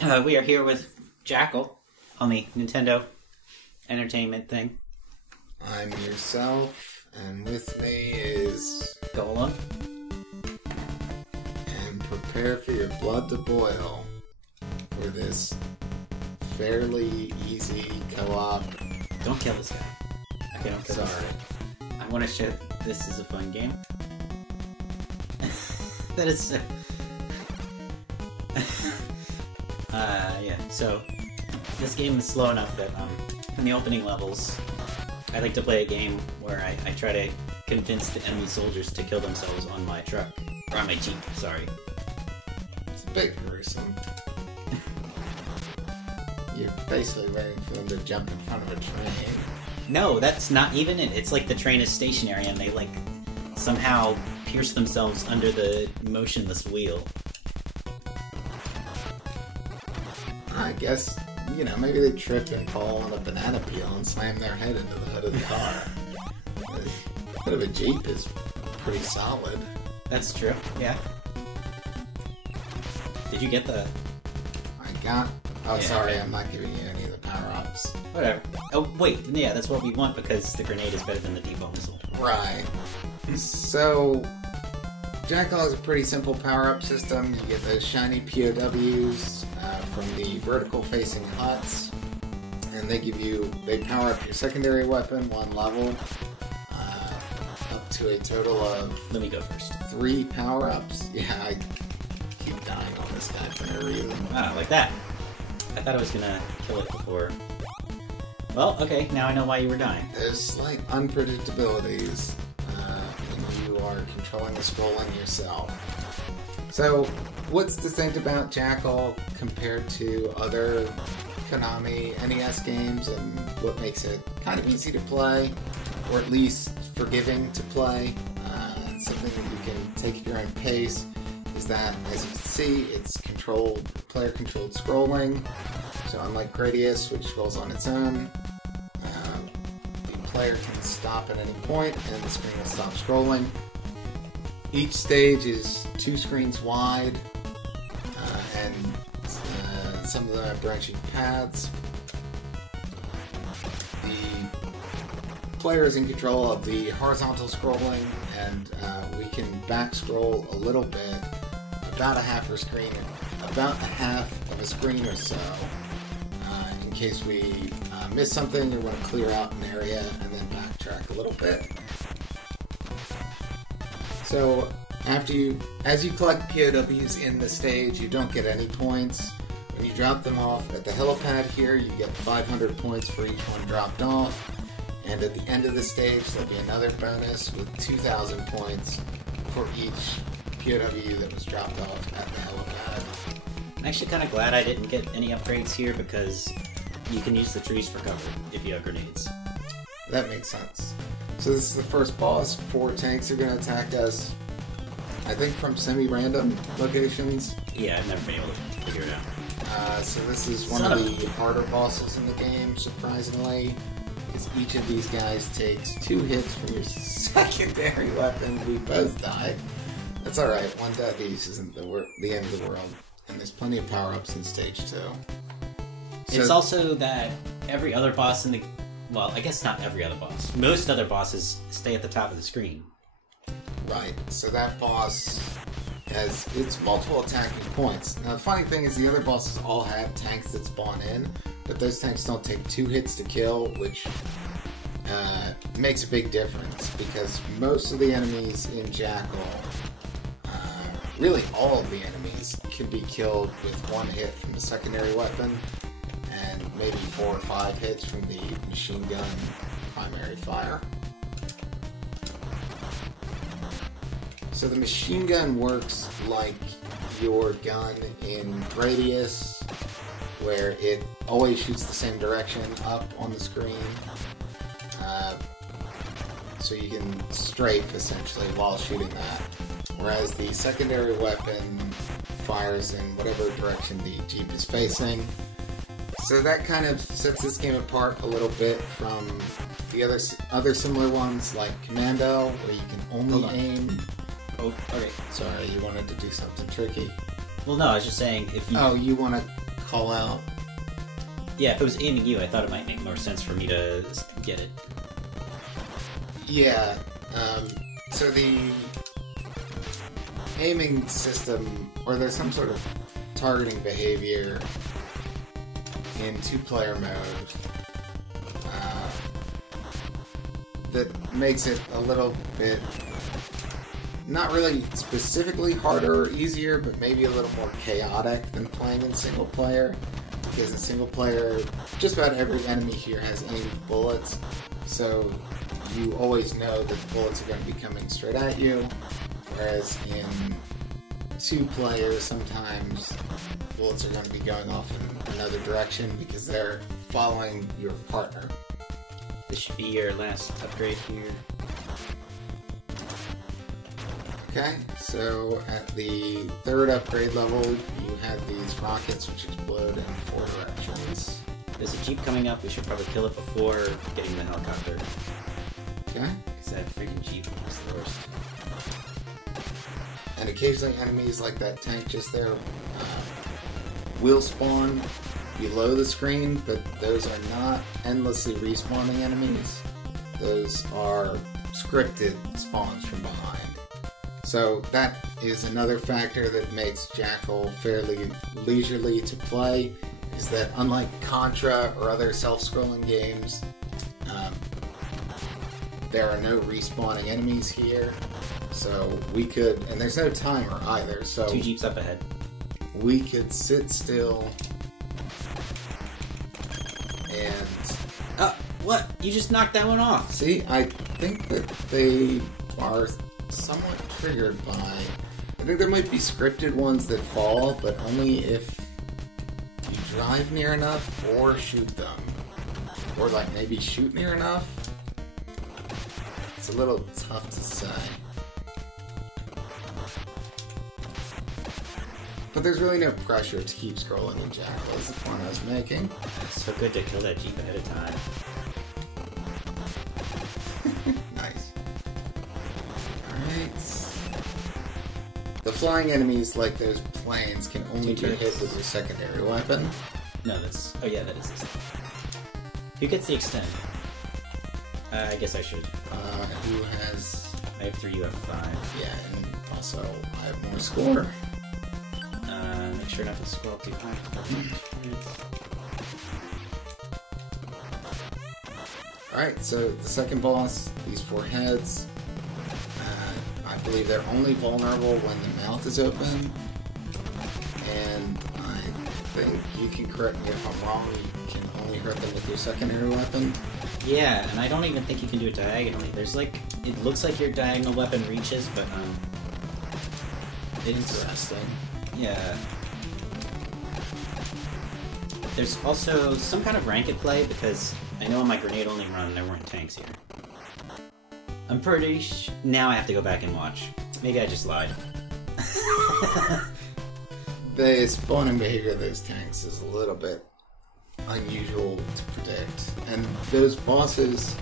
We are here with Jackal on the Nintendo Entertainment thing. I'm yourself, and with me is... Golem. And prepare for your blood to boil for this fairly easy co-op. Don't kill this guy. Okay, don't kill Sorry. this guy. I want to show this is a fun game. That is so... yeah, so this game is slow enough that in the opening levels, I like to play a game where I try to convince the enemy soldiers to kill themselves on my truck. Or on my Jeep, sorry. It's a bit gruesome. You're basically waiting for them to jump in front of a train. No, that's not even it. It's like the train is stationary and they, like, somehow pierce themselves under the motionless wheel. I guess, maybe they trip and fall on a banana peel and slam their head into the hood of the car. The hood of a Jeep is pretty solid. That's true, yeah. Did you get the... I got... Oh, yeah, sorry, okay. I'm not giving you any of the power-ups. Whatever. Oh, wait, yeah, that's what we want because the grenade is better than the depot missile. Right. So, Jackal has a pretty simple power-up system. You get those shiny POWs from the vertical-facing huts, and they power up your secondary weapon one level, up to a total of... Let me go first. 3 power-ups. Yeah, I keep dying on this guy for no reason. Ah, like that. I thought I was gonna kill it before. Well, okay, now I know why you were dying. There's slight unpredictabilities when you are controlling the scrolling yourself. So, what's distinct about Jackal compared to other Konami NES games, and what makes it kind of easy to play, or at least forgiving to play, something that you can take at your own pace, is that, as you can see, it's player-controlled scrolling. So unlike Gradius, which scrolls on its own, the player can stop at any point and the screen will stop scrolling. Each stage is 2 screens wide, and some of them have branching paths. The player is in control of the horizontal scrolling, and we can back scroll a little bit, about a half of a screen or so, in case we miss something or want to clear out an area and then backtrack a little bit. So as you collect POWs in the stage, you don't get any points. When you drop them off at the helipad here, you get 500 points for each one dropped off. And at the end of the stage, there'll be another bonus with 2,000 points for each POW that was dropped off at the helipad. I'm actually kind of glad I didn't get any upgrades here because you can use the trees for cover if you have grenades. That makes sense. So this is the first boss. 4 tanks are going to attack us, I think from semi-random locations. Yeah, I've never been able to figure it out. So this is one of the harder bosses in the game, surprisingly. Because each of these guys takes 2 hits from your secondary weapon. We both die. That's alright, one death each isn't the end of the world. And there's plenty of power-ups in stage 2. So, it's also that every other boss in the... Well, I guess not every other boss. Most other bosses stay at the top of the screen. Right, so that boss has its multiple attacking points. Now the funny thing is the other bosses all have tanks that spawn in, but those tanks don't take 2 hits to kill, which makes a big difference, because most of the enemies in Jackal, really all of the enemies, can be killed with 1 hit from the secondary weapon, and maybe 4 or 5 hits from the machine gun primary fire. So the machine gun works like your gun in Gradius, where it always shoots the same direction up on the screen. So you can strafe, essentially, while shooting that. Whereas the secondary weapon fires in whatever direction the Jeep is facing. So that kind of sets this game apart a little bit from the other similar ones, like Commando, where you can only aim... Oh, okay. Sorry, you wanted to do something tricky. Well, no, I was just saying if you... Oh, you want to call out. Yeah, if it was aiming you, I thought it might make more sense for me to get it. Yeah, so the aiming system, or there's some sort of targeting behavior in two-player mode that makes it a little bit, not really specifically harder or easier, but maybe a little more chaotic than playing in single player. Because in single player, just about every enemy here has aimed bullets, so you always know that the bullets are going to be coming straight at you, whereas in two players, sometimes bullets are going to be going off in another direction because they're following your partner. This should be your last upgrade here. Okay, so at the third upgrade level, you have these rockets which explode in 4 directions. There's a jeep coming up. We should probably kill it before getting the helicopter. Okay. Because that freaking jeep is the worst. And occasionally enemies like that tank just there will spawn below the screen, but those are not endlessly respawning enemies. Those are scripted spawns from behind. So that is another factor that makes Jackal fairly leisurely to play, is that unlike Contra or other self-scrolling games, there are no respawning enemies here. So we could, and there's no timer either, so 2 jeeps up ahead. we could sit still and... Oh, what? You just knocked that one off. See, I think that they are somewhat triggered by... I think there might be scripted ones that fall, but only if you drive near enough or shoot them. Or, like, maybe shoot near enough. It's a little tough to say. But there's really no pressure to keep scrolling in Jackal, is the point I was making. It's so good to kill that jeep ahead of time. Nice. Alright. The flying enemies, like those planes, can only be hit with your secondary weapon. No, that's... Oh yeah, that is this. Who gets the extend? I guess I should. Who has... I have 3, you have 5. Yeah, and also I have more score. Make sure not to scroll too high. Alright, so the second boss, these 4 heads, I believe they're only vulnerable when the mouth is open, and I think you can correct me if I'm wrong, you can only hurt them with your secondary weapon. Yeah, and I don't even think you can do it diagonally. There's like, it looks like your diagonal weapon reaches, but Interesting. Yeah. There's also some kind of rank at play, because I know on my grenade-only run there weren't tanks here. I'm pretty now I have to go back and watch. Maybe I just lied. The spawning behavior of those tanks is a little bit unusual to predict. And those bosses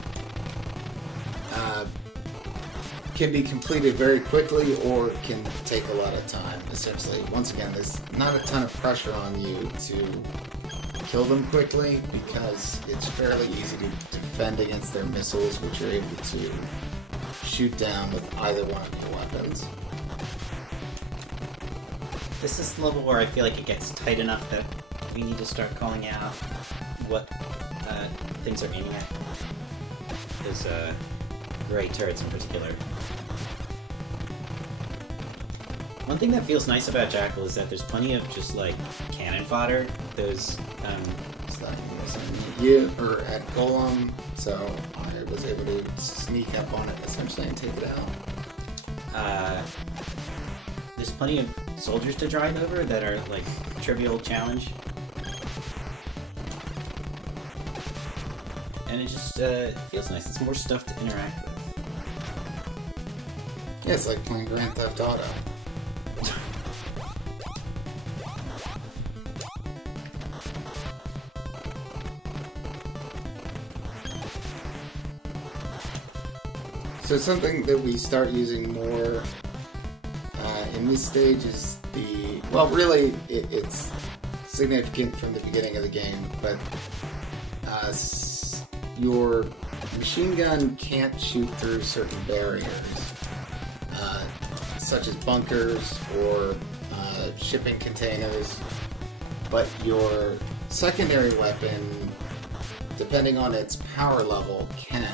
can be completed very quickly or can take a lot of time. Essentially, once again, there's not a ton of pressure on you to kill them quickly because it's fairly easy to defend against their missiles, which you're able to shoot down with either one of your weapons. This is the level where I feel like it gets tight enough that we need to start calling out what things are aiming at. Those gray turrets in particular. One thing that feels nice about Jackal is that there's plenty of just like cannon fodder. Those You or at Golem, so I was able to sneak up on it essentially and take it out. There's plenty of soldiers to drive over that are like a trivial challenge. And it just feels nice. It's more stuff to interact with. Yeah, it's like playing Grand Theft Auto. So something that we start using more in this stage is the... Well, really, it's significant from the beginning of the game, but your machine gun can't shoot through certain barriers, such as bunkers or shipping containers, but your secondary weapon, depending on its power level, can.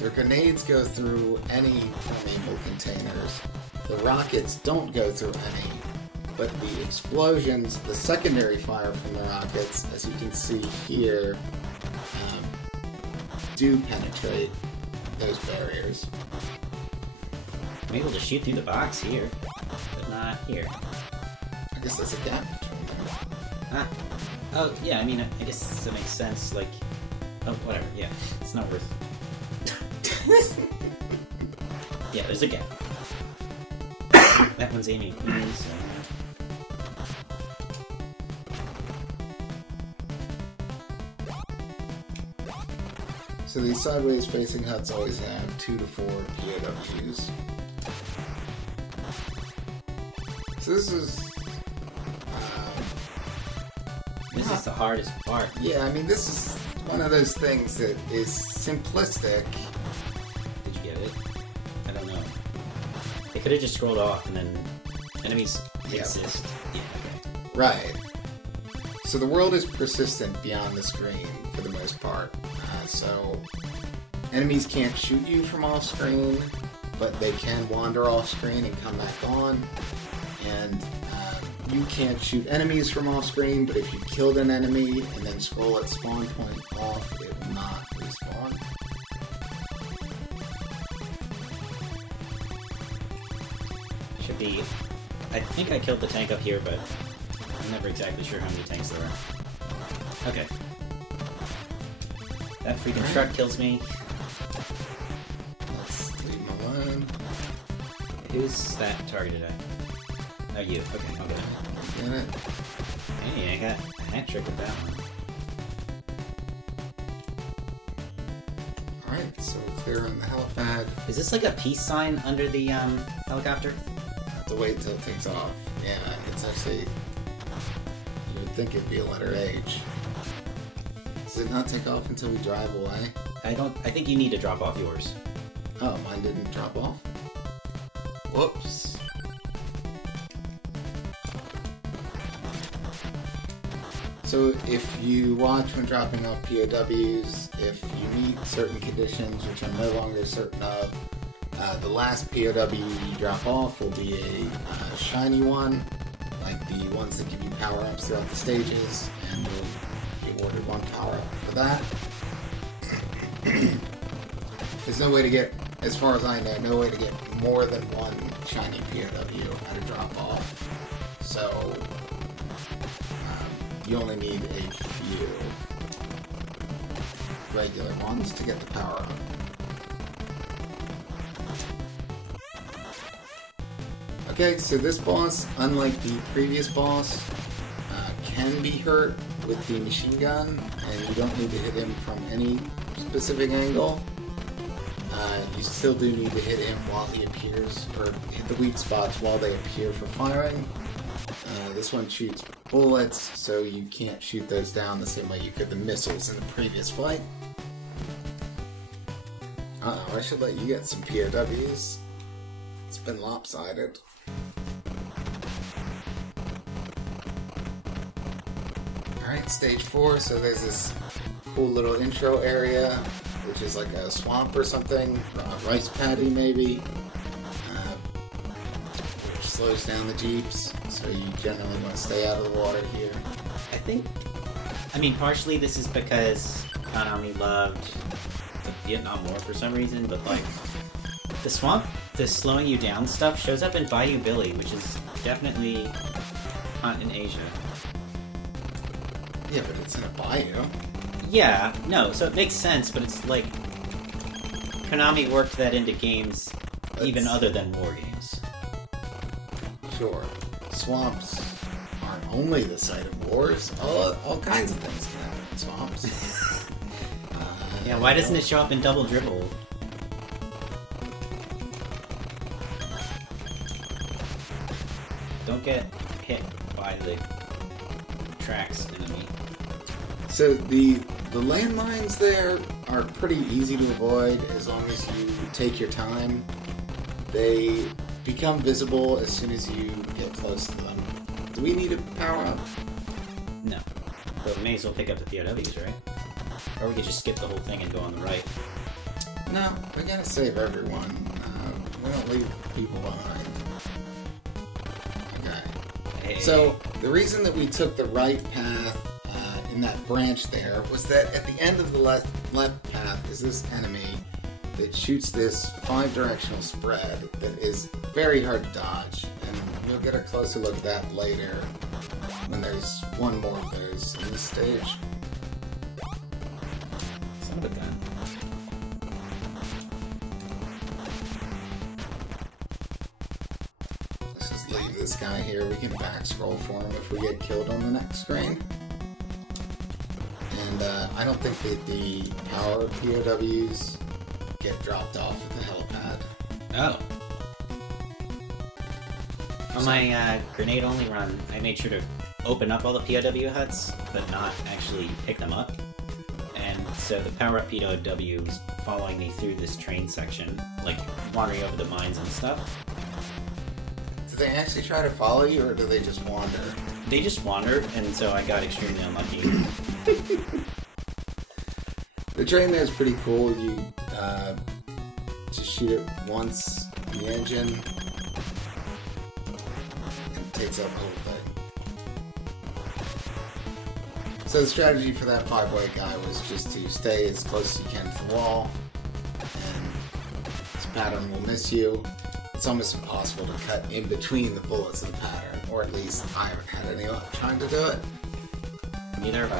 Their grenades go through any flammable containers. The rockets don't go through any, but the explosions, the secondary fire from the rockets, as you can see here, do penetrate those barriers. I'm able to shoot through the box here, but not here. I guess that's a gap between them. Ah. Oh, yeah, I mean, I guess that makes sense, like... Oh, whatever, yeah. It's not worth... Yeah, there's a gap. That one's aiming at me, so... So these sideways facing huts always have 2 to 4 POWs. So this is... This is the hardest part. Yeah, I mean, this is one of those things that is simplistic. Did you get it? I don't know. They could have just scrolled off and then enemies exist. Yeah, okay. Right. So the world is persistent beyond the screen for the most part. So enemies can't shoot you from off screen, but they can wander off screen and come back on. And you can't shoot enemies from off screen, but if you killed an enemy and then scroll at spawn point off, it will not respawn. Should be... I think I killed the tank up here, but I'm never exactly sure how many tanks there are. Okay. That freaking truck kills me. Let's leave him alone. Who's that targeted at? Oh, you. Okay, I'll get it. Get it? Hey, I got a hat trick with that one. Alright, so we're clearing the helipad. Is this like a peace sign under the helicopter? Have to wait until it takes off. Yeah, it's actually... You would think it'd be a letter H. Does it not take off until we drive away? I think you need to drop off yours. Oh, mine didn't drop off? Whoops. So if you watch when dropping off POWs, if you meet certain conditions, which I'm no longer certain of, the last POW you drop off will be a shiny one, like the ones that give you power-ups throughout the stages, and you'll be awarded 1 power-up for that. There's no way to get, as far as I know, no way to get more than 1 shiny POW at a drop-off. So you only need a few regular ones to get the power up. Okay, so this boss, unlike the previous boss, can be hurt with the machine gun, and you don't need to hit him from any specific angle. You still do need to hit him while he appears, or hit the weak spots while they appear for firing. This one shoots bullets, so you can't shoot those down the same way you could the missiles in the previous fight. Uh-oh, I should let you get some POWs. It's been lopsided. Alright, stage 4, so there's this cool little intro area, which is like a swamp or something, a rice paddy maybe, which slows down the jeeps, so you generally want to stay out of the water here. I mean, partially this is because Konami loved the Vietnam War for some reason, but like, the swamp, the slowing you down stuff shows up in Bayou Billy, which is definitely not in Asia. Yeah, but it's in a bayou. Yeah, no, so it makes sense, but it's like Konami worked that into games even other than war games. Sure. Swamps aren't only the site of wars. All kinds of things can happen in swamps. Yeah, why doesn't it show up in Double Dribble? Don't get hit by the tracks enemy. So the landmines there are pretty easy to avoid as long as you take your time. They become visible as soon as you get close to them. Do we need a power up? No. But we may as well pick up the POWs, right? Or we could just skip the whole thing and go on the right. No, we gotta save everyone. We don't leave people behind. Okay. Hey. So, the reason that we took the right path in that branch there was that at the end of the left path is this enemy that shoots this 5-directional spread that is very hard to dodge. And we'll get a closer look at that later when there's one more of those in this stage. Son of a gun. Let's just leave this guy here. We can back scroll for him if we get killed on the next screen. And I don't think that the power POWs get dropped off at the helipad. Oh. On my grenade-only run, I made sure to open up all the POW huts, but not actually pick them up. And so the power-up POW was following me through this train section, like wandering over the mines and stuff. Do they actually try to follow you, or do they just wander? They just wandered, and so I got extremely unlucky. The train there is pretty cool. You just shoot it once in the engine, and it takes out the whole thing. So the strategy for that 5-way guy was just to stay as close as you can to the wall, and this pattern will miss you. It's almost impossible to cut in between the bullets of the pattern, or at least I haven't had any luck trying to do it. Neither have I.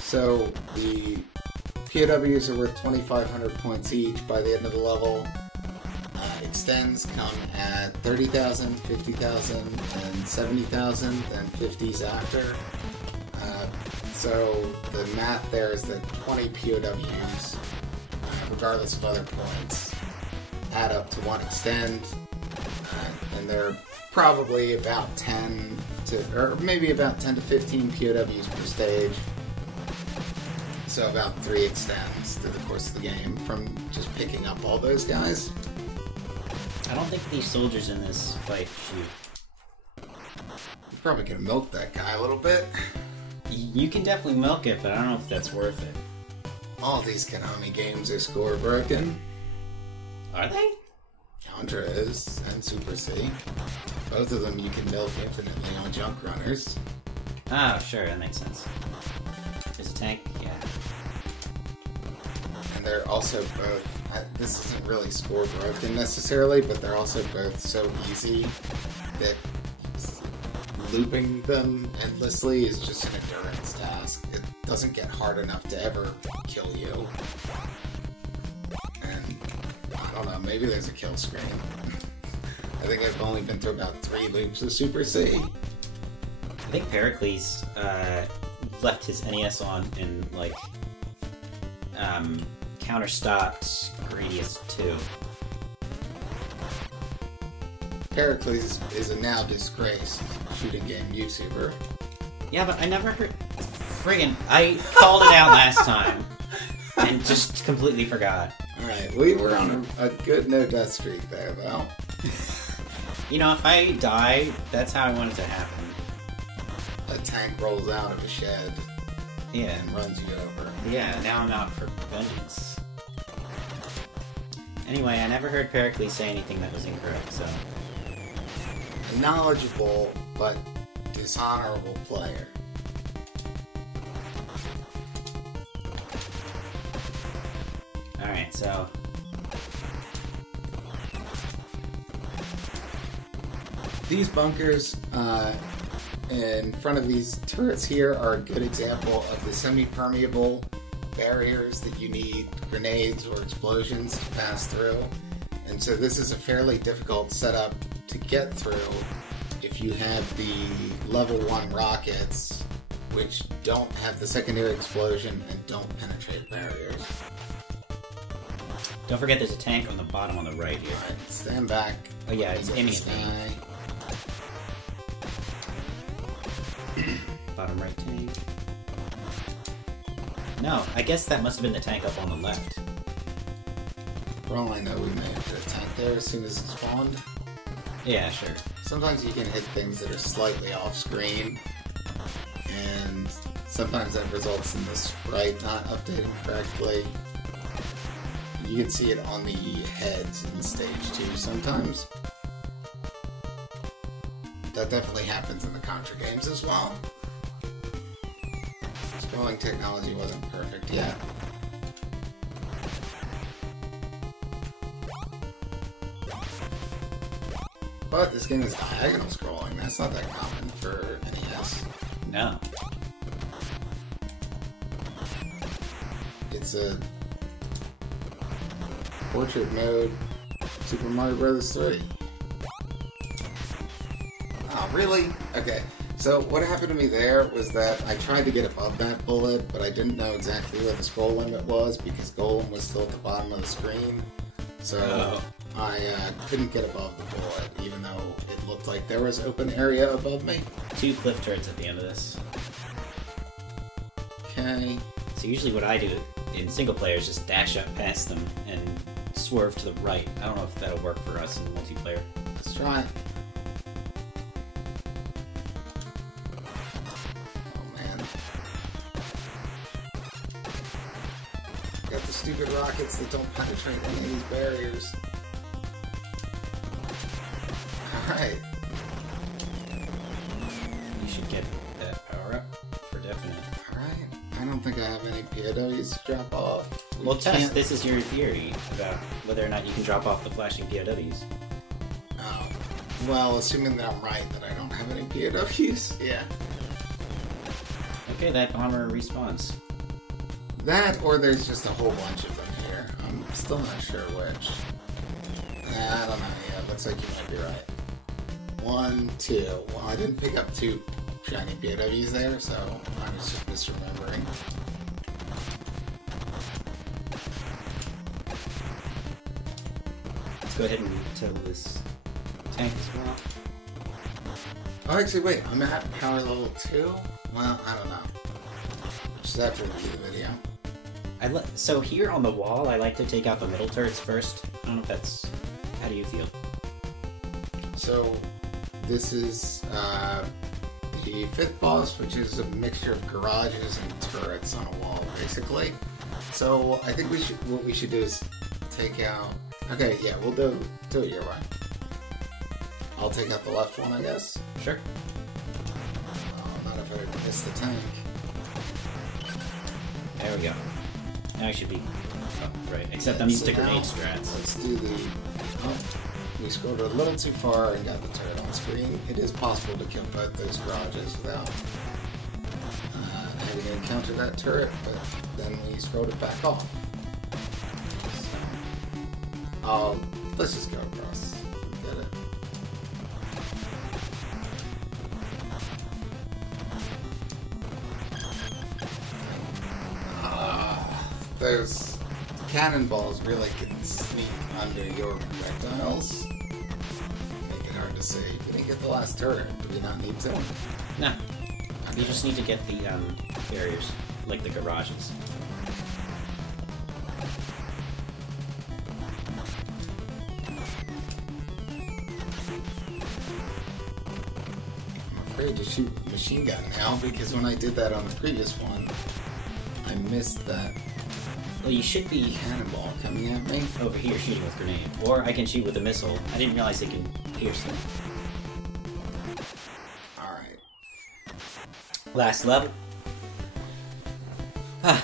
So the POWs are worth 2,500 points each by the end of the level. Extends come at 30,000, 50,000, and 70,000, and 50s after. So the math there is that 20 POWs, regardless of other points, add up to one extend, and they're probably about 10 to, or maybe about 10 to 15 POWs per stage. So about 3 extends through the course of the game from just picking up all those guys. I don't think these soldiers in this fight shoot. You're probably gonna milk that guy a little bit. You can definitely milk it, but I don't know if that's worth it. All these Konami games are score broken. Are they? Contra is, and Super C. Both of them you can milk infinitely on junk runners. Oh, sure, that makes sense. There's a tank? Yeah. And they're also both, this isn't really score broken necessarily, but they're also both so easy that looping them endlessly is just an endurance task. It doesn't get hard enough to ever kill you. And I don't know, maybe there's a kill screen. I think I've only been through about 3 loops of Super C. I think Pericles left his NES on and, like, counter-stopped Gradius 2. Pericles is a now disgraced shooting game YouTuber. Yeah, but I never heard... Friggin', I called it out last time and just completely forgot. Alright, we were on a good no-death streak there, though. You know, if I die, that's how I want it to happen. A tank rolls out of a shed and runs you over. Yeah, now I'm out for vengeance. Anyway, I never heard Pericles say anything that was incorrect, so... A knowledgeable, but dishonorable player. Alright, so... These bunkers in front of these turrets here are a good example of the semi-permeable barriers that you need grenades or explosions to pass through. And so this is a fairly difficult setup to get through if you have the level 1 rockets, which don't have the secondary explosion and don't penetrate barriers. Don't forget there's a tank on the bottom on the right here. Alright, stand back. Oh yeah, it's aiming this at me. guy. Bottom right tank. No, I guess that must have been the tank up on the left. For all I know, we may have hit a tank there as soon as it spawned. Yeah, sure. Sometimes you can hit things that are slightly off screen, and sometimes that results in the sprite not updating correctly. You can see it on the heads in stage 2 sometimes. That definitely happens in the Contra games as well. Scrolling technology wasn't perfect yet. But this game is diagonal scrolling. That's not that common for NES. No. It's a portrait mode Super Mario Bros. 3. Oh, really? Okay. So what happened to me there was that I tried to get above that bullet, but I didn't know exactly where the scroll limit was because Golem was still at the bottom of the screen. So I couldn't get above the bullet, even though it looked like there was open area above me. 2 cliff turrets at the end of this. Okay. So usually what I do in single player is just dash up past them and swerve to the right. I don't know if that'll work for us in multiplayer. Let's try it. Oh man. Got the stupid rockets that don't penetrate any of these barriers. Alright. You should get that power up for definite. Alright. I don't think I have any POWs to drop off. Well, Tess, this is your theory about whether or not you can drop off the flashing POWs. Oh. Well, assuming that I'm right, that I don't have any POWs. Yeah. Okay, that bomber respawns. That, or there's just a whole bunch of them here. I'm still not sure which. I don't know. Yeah, looks like you might be right. 1, 2. Well, I didn't pick up 2 shiny POWs there, so I was just misremembering. Let's go ahead and tell this tank as well. Oh, actually, wait. I'm at power level 2? Well, I don't know. Just have to review the video. So here on the wall, I like to take out the middle turrets first. I don't know if that's... How do you feel? So, this is the 5th boss, which is a mixture of garages and turrets on a wall, basically. So, I think what we should do is take out... Okay, yeah, we'll do it your way. I'll take out the left one, I guess. Sure. Oh, not if I miss the tank. There we go. Now I should be... Oh, right. Except I'm used to grenade strats. Let's do the... Oh, we scrolled a little too far and got the turret on screen. It is possible to kill both those garages without having to encounter that turret, but then we scrolled it back off. So, let's just go across. Get it. Those cannonballs really can sneak under your projectiles. Make it hard to see. You didn't get the last turret. Do you not need to? No. You just need to get the barriers, like the garages. I'm afraid to shoot a machine gun now because when I did that on the previous one, I missed that. Well, you should be Cannonball coming at me. over here shooting with grenade. Or I can shoot with a missile. I didn't realize it can pierce them. Alright. Last level. Ah.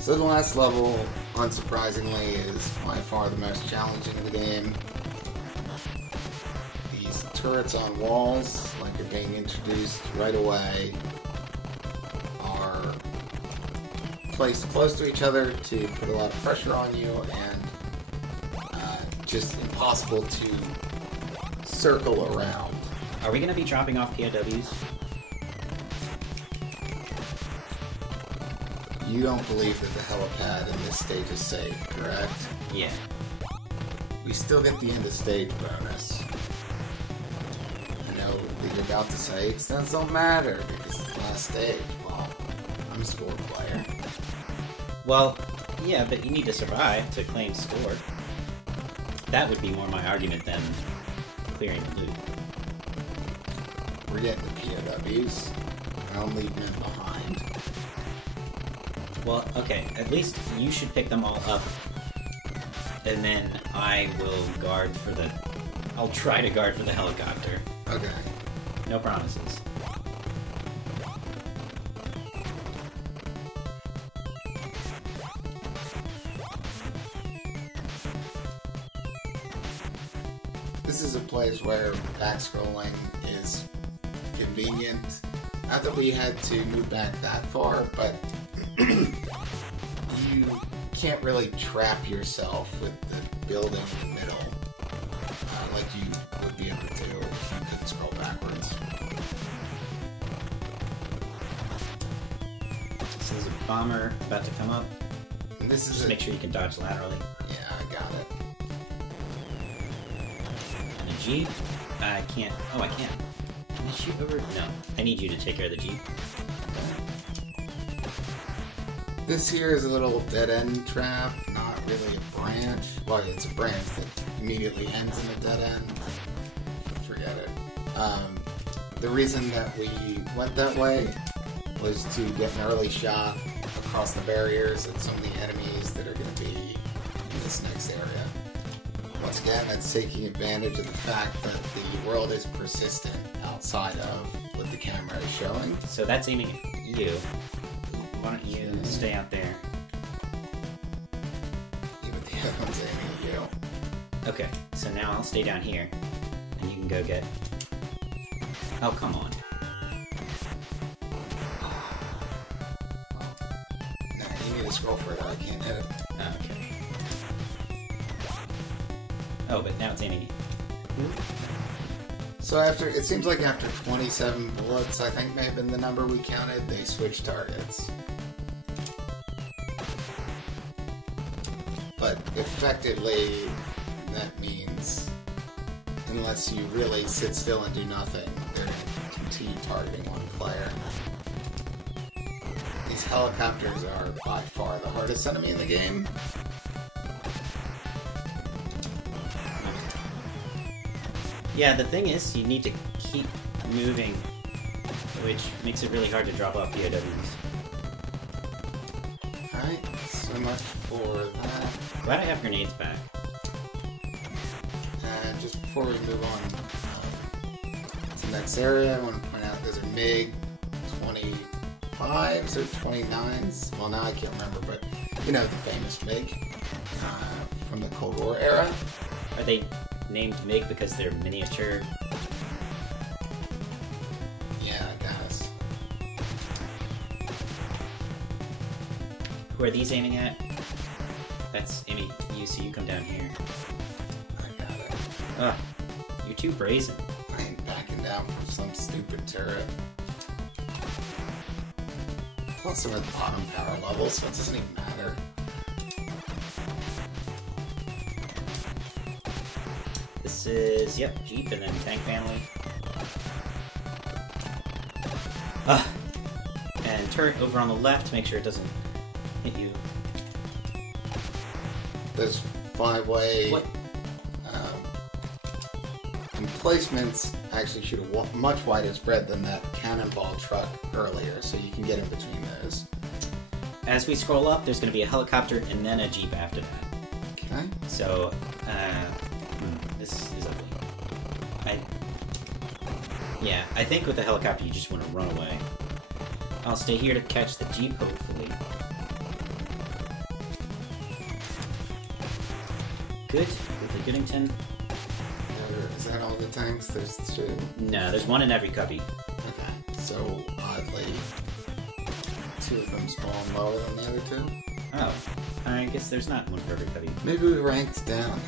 So the last level, unsurprisingly, is by far the most challenging in the game. These turrets on walls, like are being introduced right away, are placed close to each other to put a lot of pressure on you, and just impossible to circle around. Are we going to be dropping off POWs? you don't believe that the helipad in this stage is safe, correct? Yeah. We still get the end of stage bonus. I know that you're about to say extents don't matter because it's the last stage. Well, I'm a score player. Well, yeah, but you need to survive to claim score. That would be more my argument than clearing the loot. We're getting the POWs. I'll leave them behind. Well, okay, at least you should pick them all up. And then I will guard for the... I'll try to guard for the helicopter. Okay. No promises. This is a place where back-scrolling is convenient. Not that we had to move back that far, but you can't really trap yourself with the building in the middle like you would be able to do if you couldn't scroll backwards. So there's a bomber about to come up. And this is Just make sure you can dodge laterally. Yeah, I got it. And a Jeep? I can't... Oh, I can. Can I shoot over? No. I need you to take care of the Jeep. This here is a little dead-end trap, not really a branch. Well, it's a branch that immediately ends in a dead end. Forget it. The reason that we went that way was to get an early shot across the barriers at some of the enemies that are going to be in this next area. Once again, that's taking advantage of the fact that the world is persistent outside of what the camera is showing. So that's aiming at you. Why don't you stay out there? Even the other one's aiming at you. Okay, so now I'll stay down here, and you can go get... Oh, come on. No, you need to scroll further. I can't hit it. Oh, okay. Oh, but now it's aiming at you. So it seems like after 27 bullets, I think may have been the number we counted, they switch targets. But effectively, that means unless you really sit still and do nothing, they're going to continue targeting one player. These helicopters are by far the hardest enemy in the game. Yeah, the thing is, you need to keep moving, which makes it really hard to drop off POWs. Alright, so much for that. Glad I have grenades back. And just before we move on to the next area, I want to point out there's a MiG 25s or 29s. Well, now I can't remember, but you know the famous MiG from the Cold War era. Are they named MiG because they're miniature? Yeah, I guess. Who are these aiming at? That's aiming at you, so you come down here. I got it. Ugh, you're too brazen. I ain't backing down from some stupid turret. Plus, I'm at the bottom power level, so it doesn't even matter. This is, yep, Jeep and then Tank Family. And turret over on the left, make sure it doesn't hit you. There's 5-way emplacements actually shoot a much wider spread than that cannonball truck earlier, so you can get in between those. As we scroll up, there's going to be a helicopter and then a Jeep after that. Okay. So, this is ugly. Yeah, I think with the helicopter you just want to run away. I'll stay here to catch the Jeep, hopefully. Good, with the Goodington. Is that all the tanks? There's 2? No, there's one in every cubby. Okay, so oddly, 2 of them spawn lower than the other 2? Oh, I guess there's not one for every cubby. Maybe we ranked down.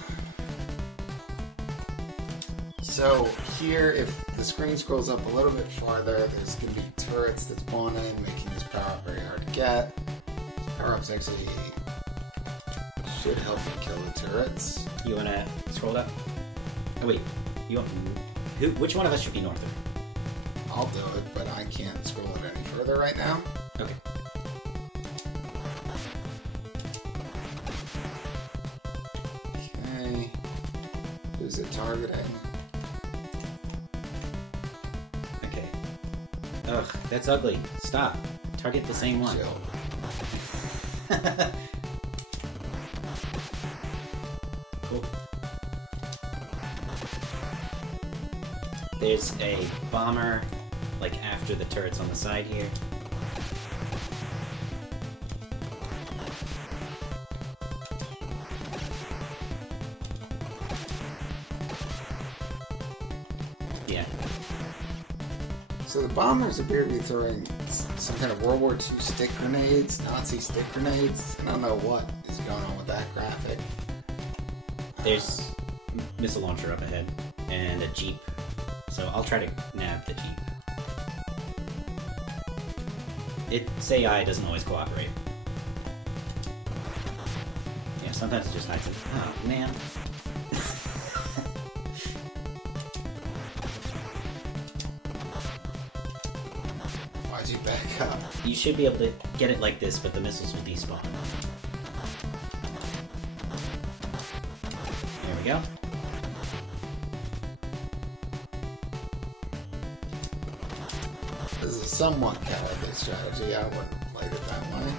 So here, if the screen scrolls up a little bit farther, there's going to be turrets that spawn in, making this power up very hard to get. Power-ups actually should help me kill the turrets. You wanna scroll up? Oh wait, you want... Which one of us should be north? I'll do it, but I can't scroll it any further right now. Okay. Okay. Who's it targeting? Okay. Ugh, that's ugly. Stop. Target the same one. Chill. Cool. There's a bomber, like, after the turrets on the side here. Yeah. So the bombers appear to be throwing some kind of World War II stick grenades, Nazi stick grenades. I don't know what is going on with that graphic. There's a missile launcher up ahead, and a jeep. So I'll try to nab the jeep. Its AI doesn't always cooperate. Yeah, sometimes it just hides it. Oh, man. Why'd you back up? You should be able to get it like this, but the missiles will despawn. There we go. This is a somewhat cowardly strategy. I wouldn't have played it that way.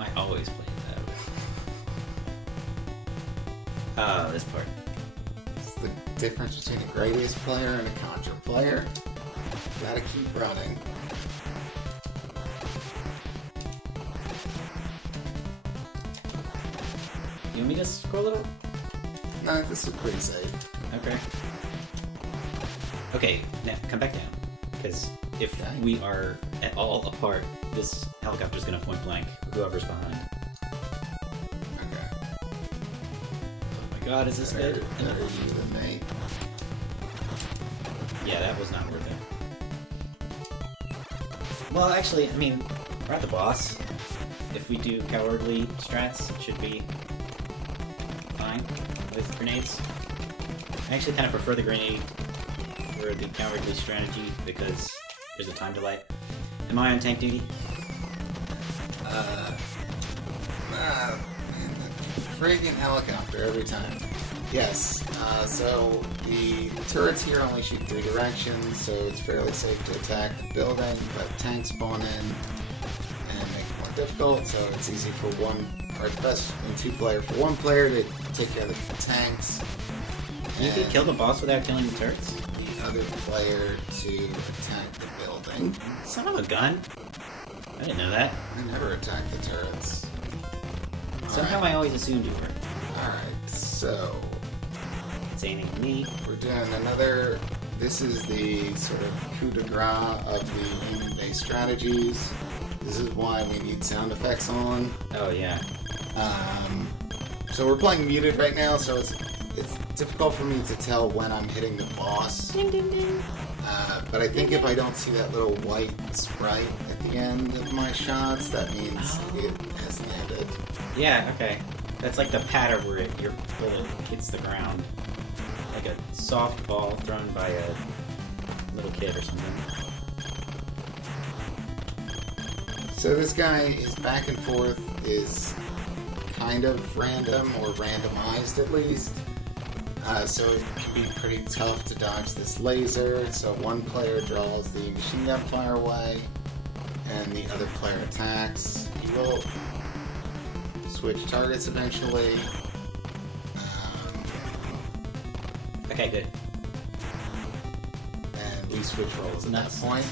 I always play it that way. Oh, this part. It's the difference between a Gradius player and a Contra player. Gotta keep running. You want me to scroll it up? No, this is pretty safe. Okay. Okay, now come back down. Because if Okay. we are at all apart, this helicopter's gonna point blank whoever's behind. Okay. Oh my god, is this Better, good? better you than me. Yeah, that was not worth it. Well, actually, I mean, we're at the boss. If we do cowardly strats, it should be fine with grenades. I actually kind of prefer the grenade for the cowardly strategy because there's a time delay. Am I on tank duty? Friggin' helicopter every time. Yes, so the turrets here only shoot 3 directions, so it's fairly safe to attack the building, but tanks spawn in and make it more difficult, so it's easy for one, or it's best in 2-player for 1 player to take care of the tanks. You can kill the boss without killing the turrets? The other player to attack the building. Son of a gun! I didn't know that. I never attacked the turrets. Somehow I always assumed you were. Alright, so It's aiming at me. we're doing another. This is the sort of coup de grace of the human-based strategies. This is why we need sound effects on. Oh yeah. So we're playing muted right now, so it's difficult for me to tell when I'm hitting the boss. Ding ding ding. But I think if I don't see that little white sprite at the end of my shots, that means it has landed. Yeah, okay. That's like the patter where your bullet hits the ground. Like a soft ball thrown by a little kid or something. So this guy is back and forth, is kind of random, or randomized at least. So it can be pretty tough to dodge this laser. So one player draws the machine gun fire away, and the other player attacks. He will switch targets eventually. Okay, good. And we switch roles at Nuts. that point.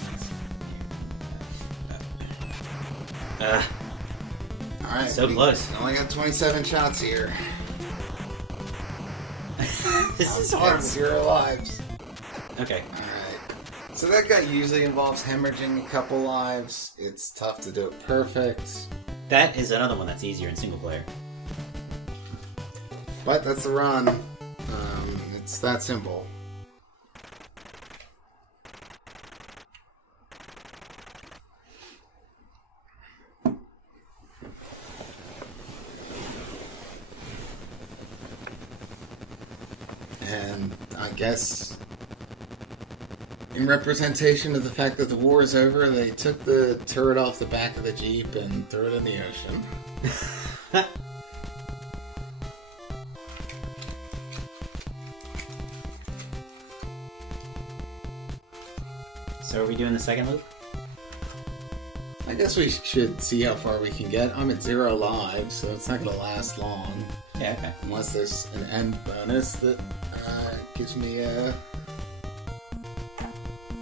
Alright, So close. Only got 27 shots here. This is At horrible. 0 lives. Okay. Alright. So that guy usually involves hemorrhaging a couple lives. It's tough to do it perfect. That is another one that's easier in single player. But that's the run. It's that simple. I guess in representation of the fact that the war is over, they took the turret off the back of the Jeep and threw it in the ocean. So are we doing the second loop? I guess we should see how far we can get. I'm at 0 lives, so it's not going to last long. Yeah, okay. Unless there's an end bonus that gives me a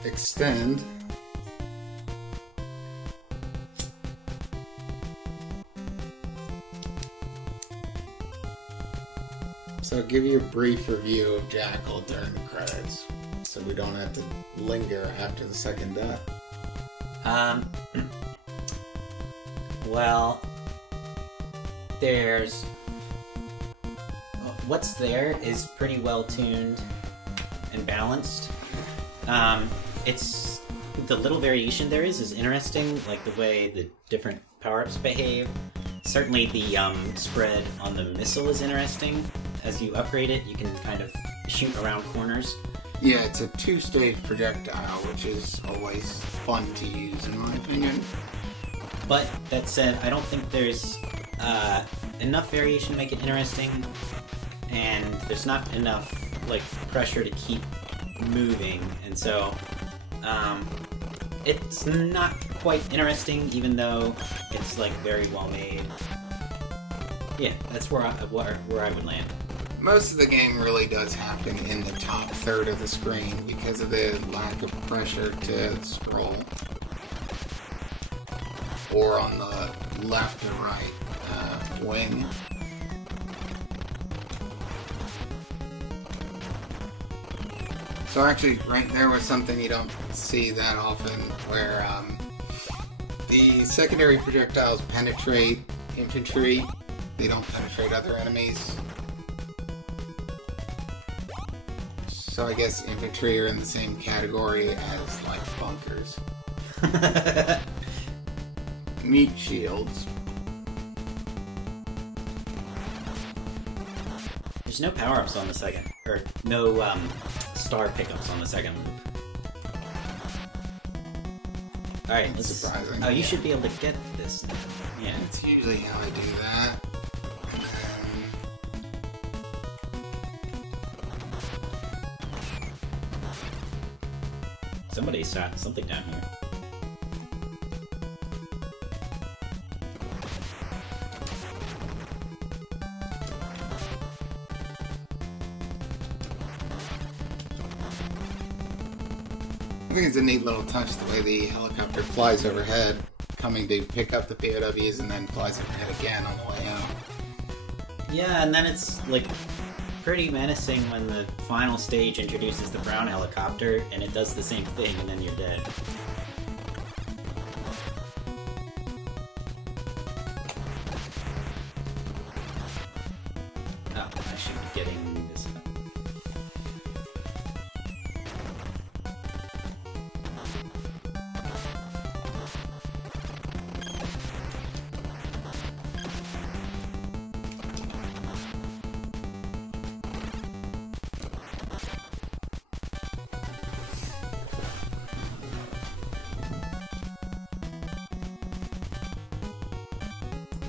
extend. So I'll give you a brief review of Jackal during the credits, so we don't have to linger after the second death. Well, there's... What's there is pretty well tuned and balanced. It's... The little variation there is interesting, like the way the different power-ups behave. Certainly the spread on the missile is interesting. As you upgrade it, you can kind of shoot around corners. Yeah, it's a 2-stage projectile, which is always fun to use, in my opinion. But, that said, I don't think there's enough variation to make it interesting, and there's not enough, like, pressure to keep moving, and so, it's not quite interesting, even though it's, like, very well made. Yeah, that's where I would land. Most of the game really does happen in the top third of the screen because of the lack of pressure to scroll. Or on the left or right wing. So actually, right there was something you don't see that often, where the secondary projectiles penetrate infantry. They don't penetrate other enemies. So I guess infantry are in the same category as, like, bunkers. Meat shields. There's no power-ups on the second, or no star pickups on the second loop. Alright, That's surprising. Oh, you should be able to get this. Yeah. That's usually how I do that. Somebody saw something down here. I think it's a neat little touch the way the helicopter flies overhead, coming to pick up the POWs and then flies overhead again on the way out. Yeah, and then it's, like, pretty menacing when the final stage introduces the brown helicopter, and it does the same thing, and then you're dead. Oh, I should be getting this.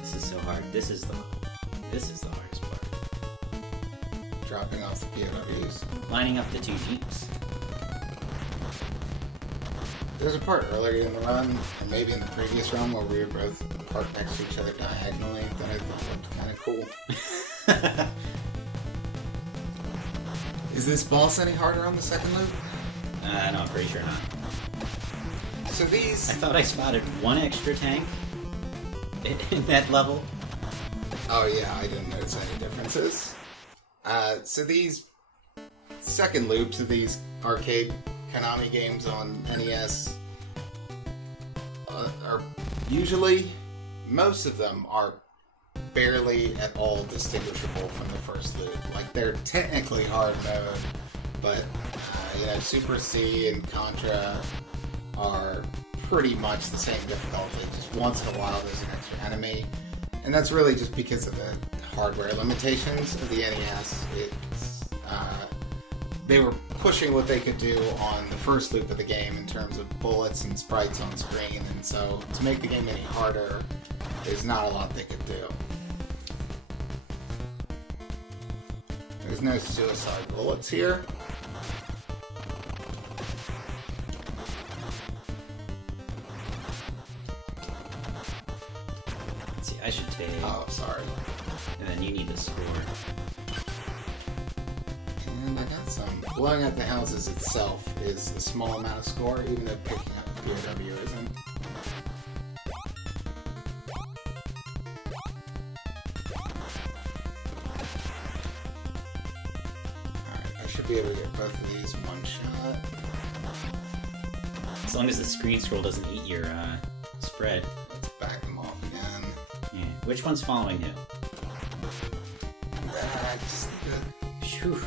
This is so hard. This is the hardest part. Dropping off the POWs. Lining up the two jeeps. There's a part earlier in the run, and maybe in the previous run, where we were both parked next to each other diagonally that I thought looked kind of cool. Is this boss any harder on the second loop? No, I'm pretty sure not. So these... I thought I spotted one extra tank in that level. Oh yeah, I didn't notice any differences. So these second loops of these arcade Konami games on NES are usually, most of them are barely at all distinguishable from the first loop. Like, they're technically hard mode, but Super C and Contra are pretty much the same difficulty. Just once in a while there's an extra enemy, and that's really just because of the hardware limitations of the NES. It's they were pushing what they could do on the first loop of the game in terms of bullets and sprites on screen, and so to make the game any harder, there's not a lot they could do. There's no suicide bullets here. Let's see, I should take... Oh, sorry. And then you need the score. And I got some. Blowing up the houses itself is a small amount of score, even though picking up the POW isn't. Alright, I should be able to get both of these in one shot. As long as the screen scroll doesn't eat your spread. Let's back them off again. Yeah. Which one's following who? That's good. Phew.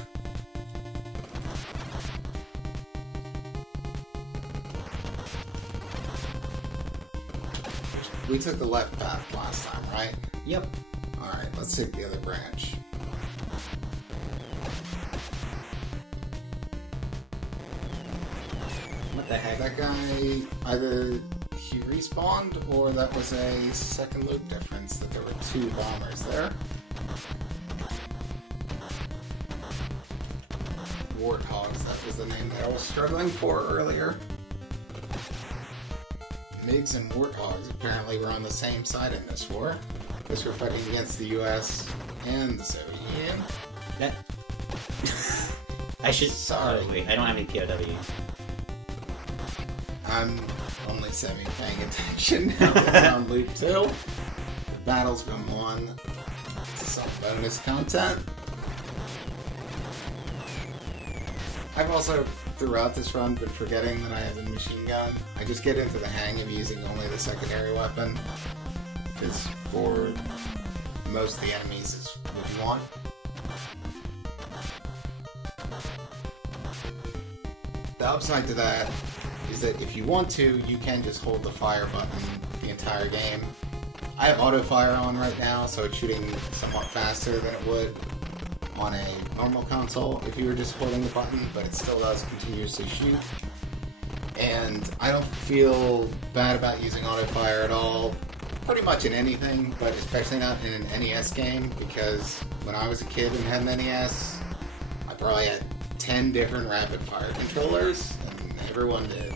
We took the left path last time, right? Yep. Alright, let's take the other branch. What the heck? That guy, either he respawned or that was a second loop difference, that there were two bombers there. Warthogs, that was the name that I was struggling for earlier. MiGs and Warthogs apparently were on the same side in this war. Because we're fighting against the US and the Soviet Union. That... I should... Sorry. Oh, wait, I don't have any POW. I'm only semi-paying attention now that we're on loop 2. The battle's been won. It's some bonus content. I've also, throughout this run, been forgetting that I have a machine gun. I just get into the hang of using only the secondary weapon. Because for most of the enemies, it's what you want. The upside to that is that if you want to, you can just hold the fire button the entire game. I have auto fire on right now, so it's shooting somewhat faster than it would on a normal console if you were just holding the button, but it still does continuously shoot. And I don't feel bad about using auto fire at all, pretty much in anything, but especially not in an NES game, because when I was a kid and had an NES, I probably had 10 different rapid fire controllers, and everyone did.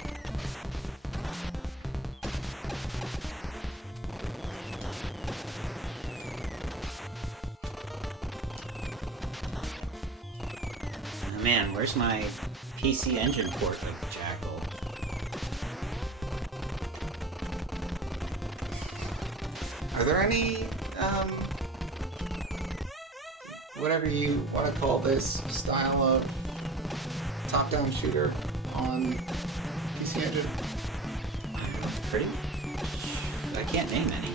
Man, where's my PC Engine port of Jackal? Are there any, whatever you want to call this style of top-down shooter on PC Engine? Pretty? I can't name any.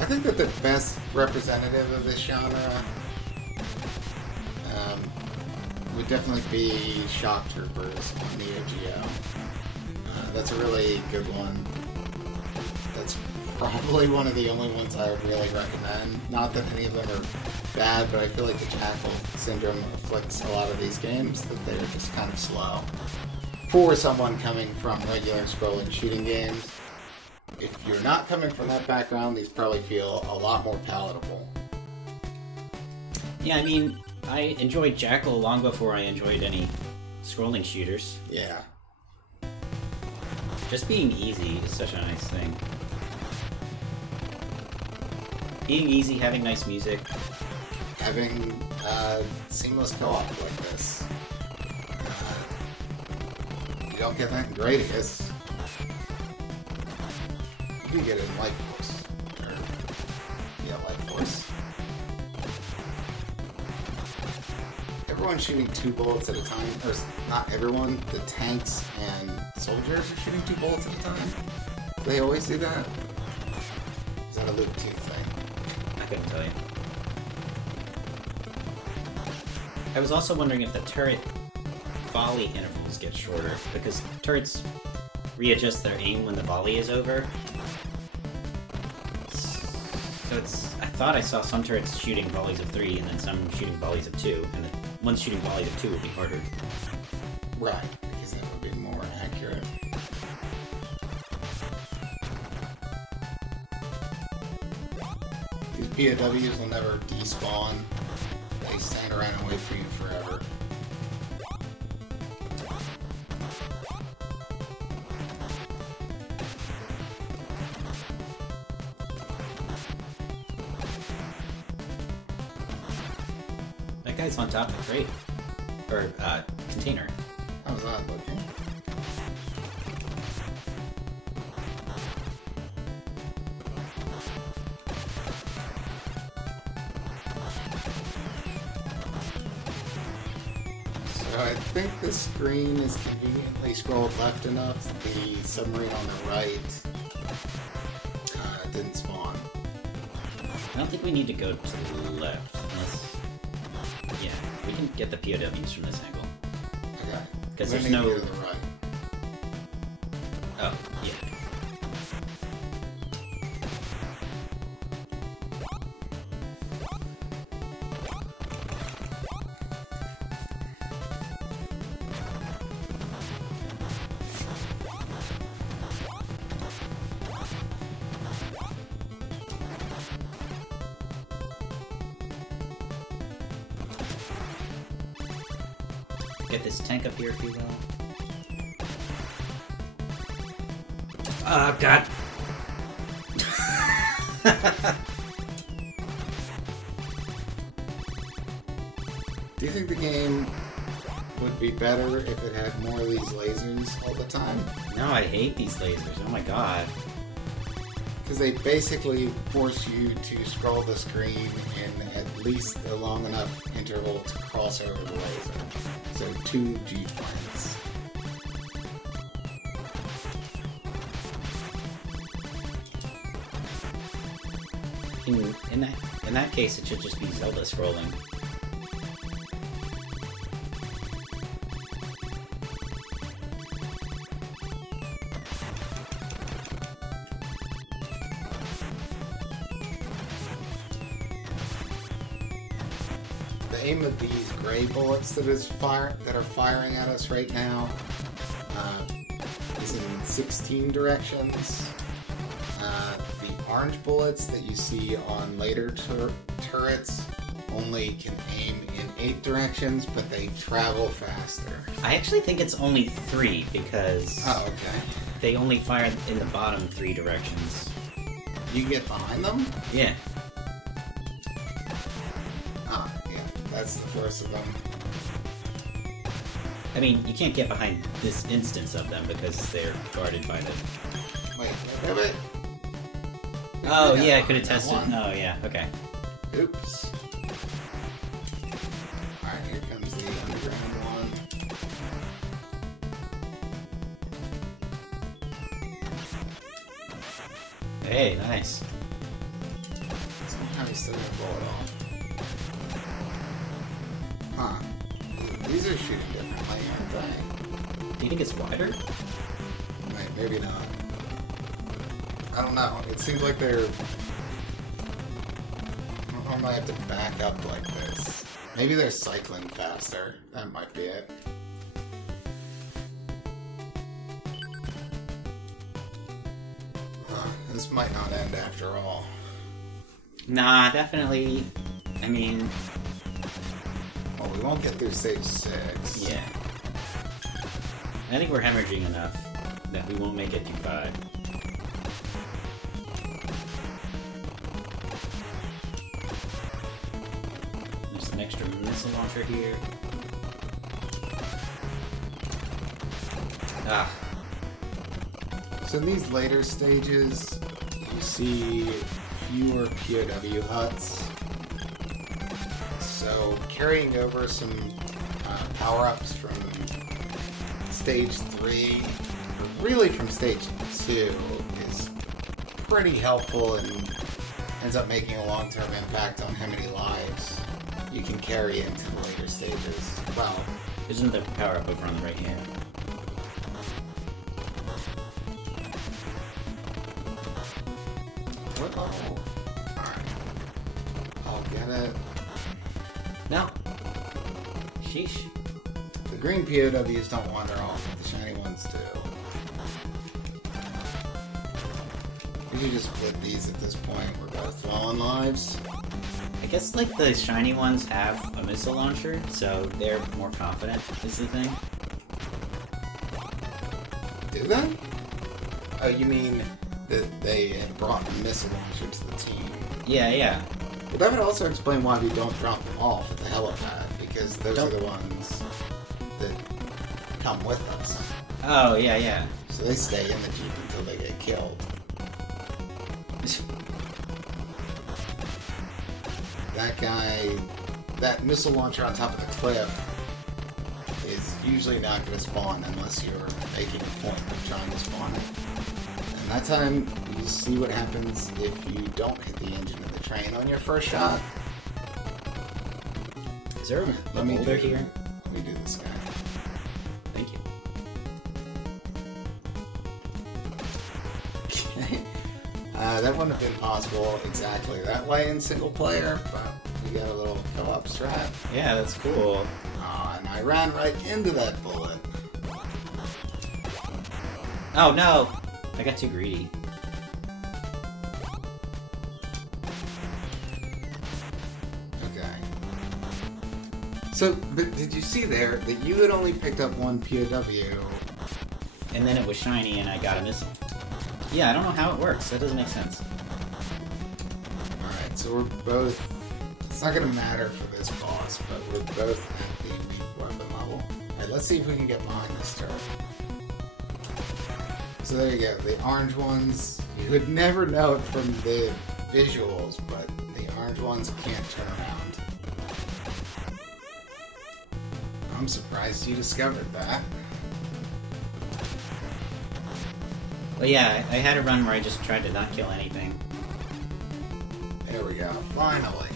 I think that the best representative of this genre would definitely be Shock Troopers on Neo Geo. That's a really good one. That's probably one of the only ones I would really recommend. Not that any of them are bad, but I feel like the Jackal syndrome afflicts a lot of these games, that they're just kind of slow. For someone coming from regular scrolling shooting games, if you're not coming from that background, these probably feel a lot more palatable. Yeah, I mean, I enjoyed Jackal long before I enjoyed any scrolling shooters. Yeah. Just being easy is such a nice thing. Being easy, having nice music. Having seamless co-op like this. You don't get that in Gradius. You do get it in Life Force. Yeah, Life Force. Everyone's shooting 2 bullets at a time. Or not everyone. The tanks and soldiers are shooting 2 bullets at a time. Do they always do that? Is that a loop 2 thing? I couldn't tell you. I was also wondering if the turret volley intervals get shorter, because turrets readjust their aim when the volley is over. So it's... thought I saw some turrets shooting volleys of 3 and then some shooting volleys of 2, and the ones shooting volleys of 2 would be harder. Right, because that would be more accurate. These POWs will never despawn. They stand around and wait for you forever. That guy's on top of the crate. Or, container. How was that looking? So I think the screen is conveniently scrolled left enough that the submarine on the right didn't spawn. I don't think we need to go to the left. Unless... Yeah, we can get the POWs from this angle. Okay. Because We there's need to no... go to the right. Oh, yeah. Get this tank up here if you will. Oh, God. Do you think the game would be better if it had more of these lasers all the time? No, I hate these lasers. Oh my god. Because they basically force you to scroll the screen in at least a long enough interval to cross over the laser. So 2 G-points. In that case, it should just be Zelda scrolling. The aim of these gray bullets that are firing at us right now is in 16 directions. The orange bullets that you see on later turrets only can aim in 8 directions, but they travel faster. I actually think it's only 3 because Oh, okay. they only fire in the bottom 3 directions. You can get behind them? Yeah. Ah, yeah. That's the first of them. I mean, you can't get behind this instance of them because they're guarded by the... Wait, wait. Oh, yeah, I could have that tested... one. Oh, yeah, okay. Oops. Alright, here comes the underground one. Hey, nice. Somehow he's still gonna blow it off. Huh. These are shooting differently, aren't they? Do you think it's wider? Wait, maybe not. I don't know. It seems like they're... I might have to back up like this. Maybe they're cycling faster. That might be it. This might not end after all. Nah, definitely. I mean... Well, we won't get through stage 6. Yeah. I think we're hemorrhaging enough that we won't make it to 5. There's an extra missile launcher here. Ah. So in these later stages, you see fewer POW huts. So carrying over some power-ups from stage 3, or really from stage 2, is pretty helpful and ends up making a long-term impact on how many lives you can carry into the later stages. Well, Isn't the power up over on the right hand? what level? Alright. get it? No. Sheesh. The green POWs don't wander off, the shiny ones do. We should just split these at this point. We're both low on lives. I guess, like, the shiny ones have a missile launcher, so they're more confident, is the thing. Do they? Oh, you mean that they had brought a missile launcher to the team? Yeah, yeah. But that would also explain why we don't drop them off at the helipad, because those are the ones that come with us. Oh, yeah, yeah. So they stay in the Jeep until they get killed. That guy, that missile launcher on top of the cliff is usually not going to spawn unless you're making a point of trying to spawn it. And that time, you see what happens if you don't hit the engine of the train on your first shot. Is there a holder here? Let me do this guy. Thank you. Okay. That wouldn't have been possible exactly that way in single player, but we got a little co-op strat. Yeah, that's cool. Oh, and I ran right into that bullet. Oh, no! I got too greedy. Okay. So, but did you see there that you had only picked up one POW? And then it was shiny and I got a missile. Yeah, I don't know how it works. That doesn't make sense. Alright, so we're both... It's not going to matter for this boss, but we're both at the weak weapon level. Alright, let's see if we can get behind this turret. So there you go. The orange ones, you would never know it from the visuals, but the orange ones can't turn around. I'm surprised you discovered that. Well, yeah, I had a run where I just tried to not kill anything. There we go. Finally.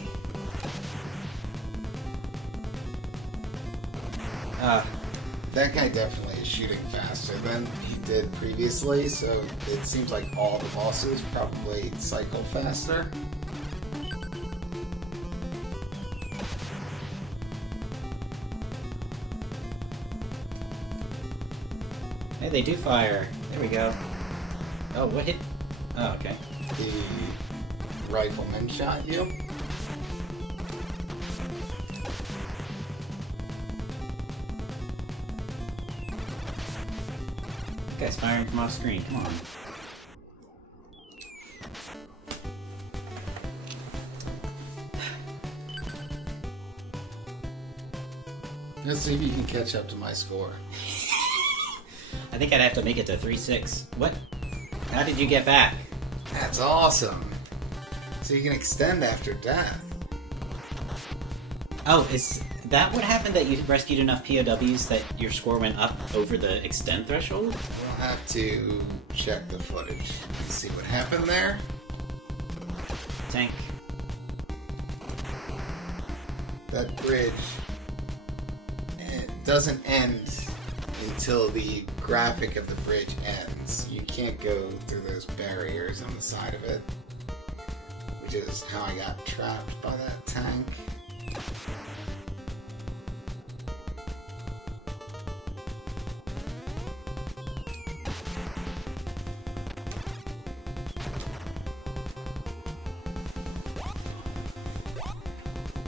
That guy definitely is shooting faster than he did previously, so it seems like all the bosses probably cycle faster. Hey, they do fire. There we go. Oh, what hit? Oh, okay. The rifleman shot you. Guy's firing from off screen. Come on. Let's see if you can catch up to my score. I think I'd have to make it to 3-6. What? How did you get back? That's awesome. So you can extend after death. Oh, is that what happened, that you rescued enough POWs that your score went up over the extend threshold? We'll have to check the footage and see what happened there. Tank. That bridge doesn't end until the graphic of the bridge ends. You can't go through those barriers on the side of it, which is how I got trapped by that tank.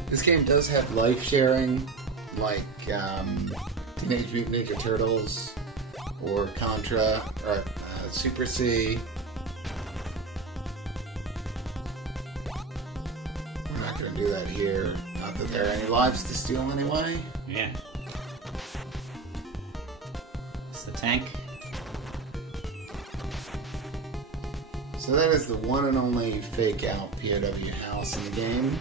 This game does have life sharing, like Teenage Mutant Ninja Turtles, or Contra, or Super C. We're not going to do that here. Not that there are any lives to steal anyway. Yeah. It's the tank. So that is the one and only fake out POW house in the game.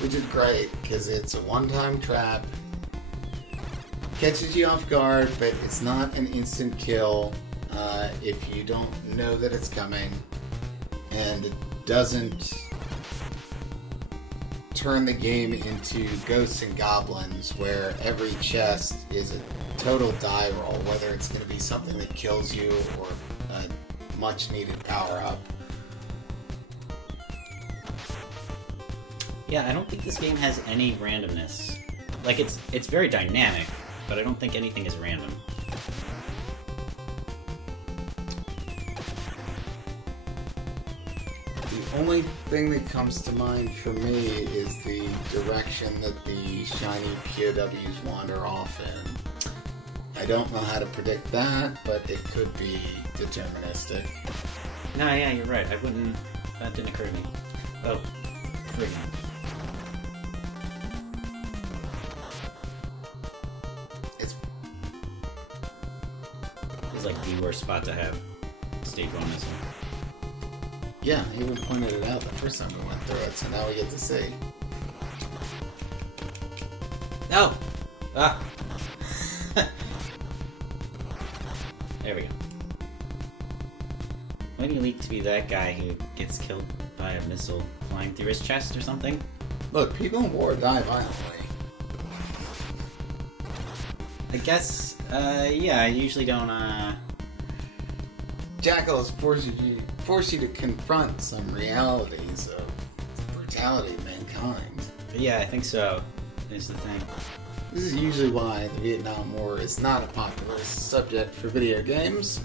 Which is great, because it's a one-time trap. Catches you off guard, but it's not an instant kill if you don't know that it's coming. And it doesn't turn the game into Ghosts and Goblins, where every chest is a total die roll, whether it's going to be something that kills you or a much needed power up. Yeah, I don't think this game has any randomness. Like, it's very dynamic, but I don't think anything is random. The only thing that comes to mind for me is the direction that the shiny POWs wander off in. I don't know how to predict that, but it could be deterministic. No, yeah, you're right. That didn't occur to me. Oh, friggin'. It's like the worst spot to have stage 1 missile. Yeah, he even pointed it out the first time we went through it, so now we get to see. No! Ah! There we go. Why do you need to be that guy who gets killed by a missile flying through his chest or something? Look, people in war die violently. I guess, yeah, I usually don't, Jackal has forced you to confront some realities of the brutality of mankind. But yeah, I think so. Is the thing. This is usually why the Vietnam War is not a popular subject for video games.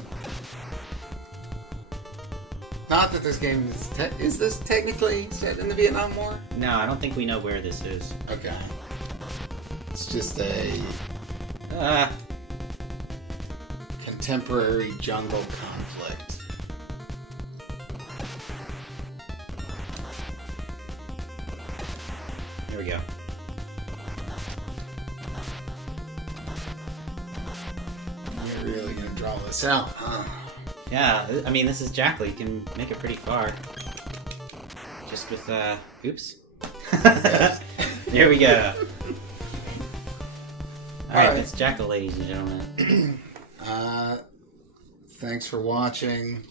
Not that this game is... is this technically set in the Vietnam War? No, I don't think we know where this is. Okay. It's just a... contemporary jungle conflict. Here we go. You're really gonna draw this out, huh? Yeah, I mean, this is Jackal. You can make it pretty far. Just with, oops. There we go. Alright, that's Jackal, ladies and gentlemen. Thanks for watching.